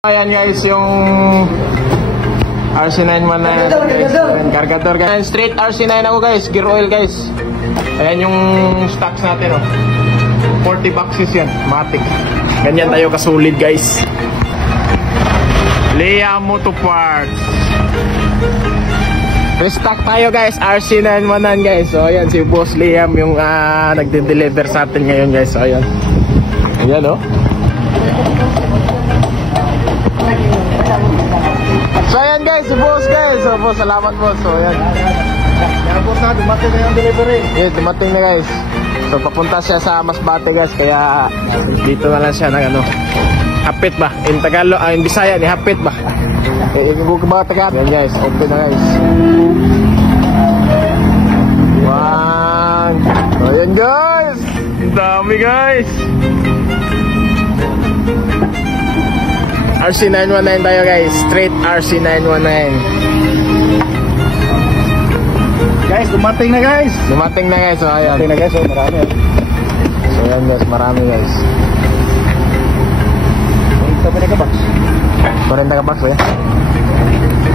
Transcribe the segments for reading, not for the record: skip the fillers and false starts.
Ayan guys, yung RC9 man na cargador guys. Straight RC9 ako guys, gear oil guys. Ayan yung stocks natin, oh. 40 boxes yan, matic. Ganyan tayo kasulid guys. Liam Moto Parts. Restock tayo guys, RC9 manan guys. So ayan si Boss Liam yung nagde-deliver sa atin ngayon guys. So ayan. Ayan, oh. So ayan guys, si Boss guys. So boss, salamat boss. So ayan. Boss na, dumating na yung delivery. Yeah, dumating na guys. So papunta siya sa Masbate guys. Kaya dito na lang siya ng ano, hapit ba? In Tagalog, in Bisaya ni hapit ba? Ibig ba Tagalog? Ayan guys, open na guys. Wow. So ayan guys. Dami guys. RC919 tayo guys, straight RC919. Guys, dumating na guys. Dumating na guys, so ayan. Dumating na guys, so marami. So ayan guys, marami guys. Ito pa na ka-box. 40 ka box ba yan?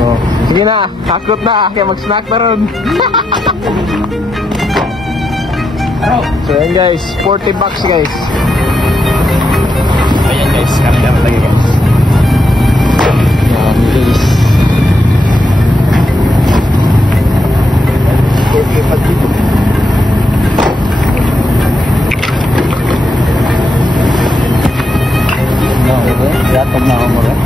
Oh. Sige na, takot na, kaya mag-snack na ron. So ayan guys, 40 bucks guys. Ayan guys, karga na lagi guys. Guys. Okay, pag-dito. No, okay. Yatag na ako mo rin.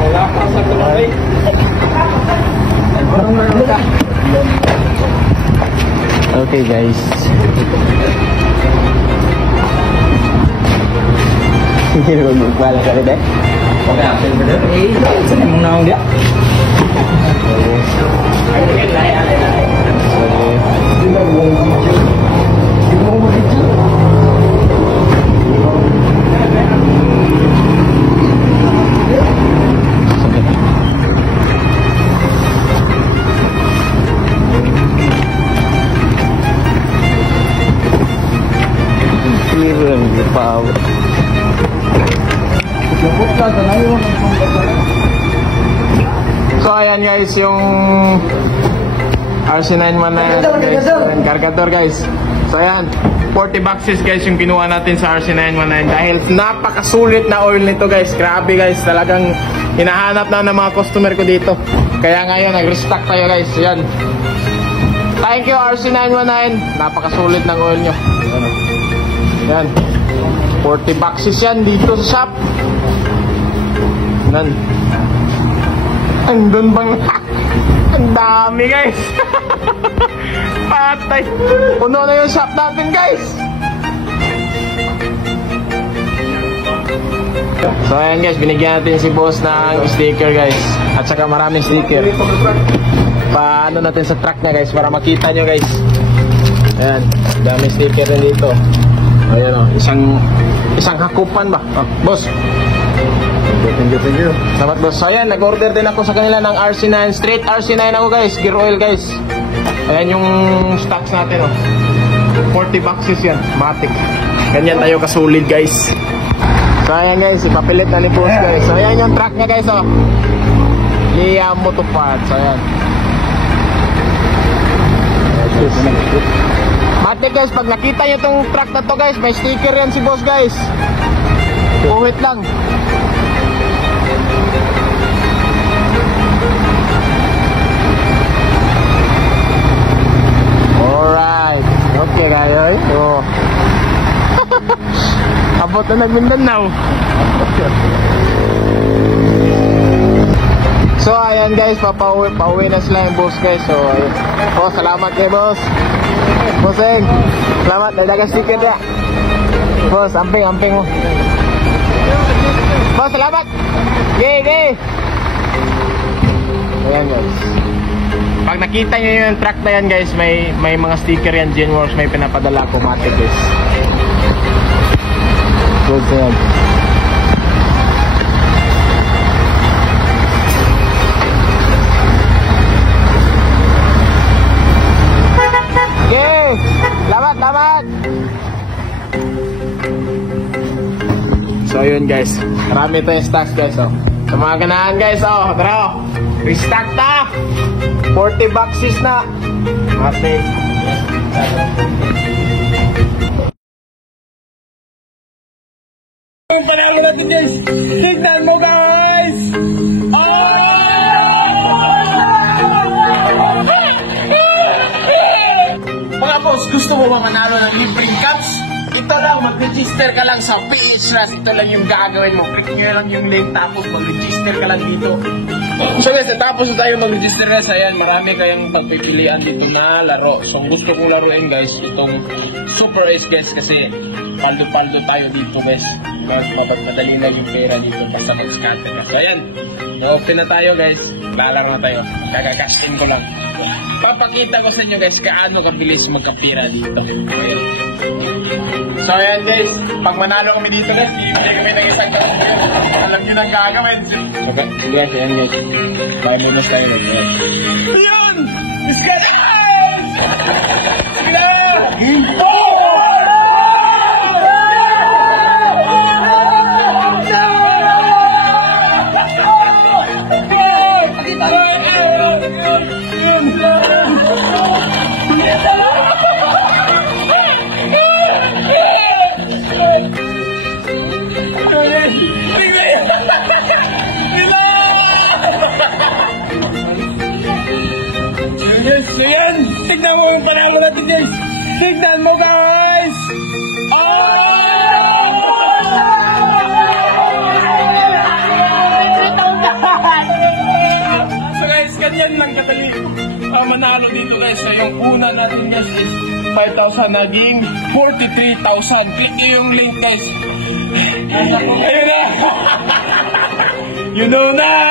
Wala pa sa kulay. Okay guys. Hindi ko magwala ka rin eh. Okay, akin ba rin? Eh, saan yung naong dia? So ayan guys, yung RC9 man na guys, cargador guys. So ayan, 40 boxes guys yung kinuha natin sa RC919 dahil napakasulit na oil nito guys. Grabe guys, talagang hinahanap na ng mga customer ko dito. Kaya ngayon nag-restock tayo guys. Ayan. Thank you RC919, napakasulit ng oil nyo. Ayan, 40 boxes yan dito sa shop. Nan. Andun bang ang dami guys. Patay. Puno na yung shop natin guys. So ayan guys, binigyan natin si boss ng sticker guys. At saka maraming sticker. Paano natin sa truck na guys para makita nyo guys. Ayan, dami sticker rin dito. Ayan o, isang hakupan ba? Oh, boss. Thank you. Salamat boss. So ayan, nag-order din ako sa kanila ng RC9. Straight RC9 ako guys, gear oil guys. Ayan yung stocks natin, oh. 40 boxes yan, matic. Ganyan tayo kasulid guys. So ayan guys, ipapilit na ni boss guys. So ayan yung truck niya guys, oh. Liam Moto Parts. So ayan. Matic guys, pag nakita nyo itong truck na to guys, may sticker yan si boss guys. Puhit lang. Alright. Okay guys. Oh. Abot na nag-Mindanao. So ayan guys, pauwi na sila yung boss guys. So ayun. Oh, salamat kay boss. Bossing, salamat, nadaga sticker ya. Boss, amping mo. Boss, salamat. Gay. Ayan guys. Pag nakita nyo yung truck na yan guys, may mga sticker yan, Genworks, may pinapadala ko, matic guys. Good yan. ayan guys. Marami tayong stocks guys, oh. Sa mga ganahan guys, oh. Tara, oh. Restock na! 40 boxes na! Mate. Yung panalo natin guys! Tignan mo guys! Mga boss, gusto mo ba manalo ng libreng caps? Ito lang, mag-register ka lang sa PH Rush. Ito lang yung gagawin mo. Click nyo lang yung link tapos mag-register ka lang dito. So guys, tapos na tayo mag-register na sa yan. Marami kayang pagpipilian dito na laro. So gusto kong laruin guys, itong Super Ace guys kasi paldo-paldo tayo dito guys. Mapagmadali lang yung pera dito basta mag-scatter ka. So ayan, open na tayo guys. Lalang na tayo. Kagakasting ko lang. Papakita ko sa inyo guys kaano kabilis magkapira dito. Okay. So ayan guys, pag manalo kami dito guys, ibigay kami ng isang alam nyo nang gagawin. Okay, guys, ayan guys. Bye minus tayo guys. Ayan! Let's get it! Sige na! Ayan! Tignan mo yung panalo natin guys! Tignan mo guys! So guys, ganyan lang kadali manalo dito guys. So yung una natin guys is 5,000 naging 43,000. Click nyo yung link guys. Ayun na! You know na!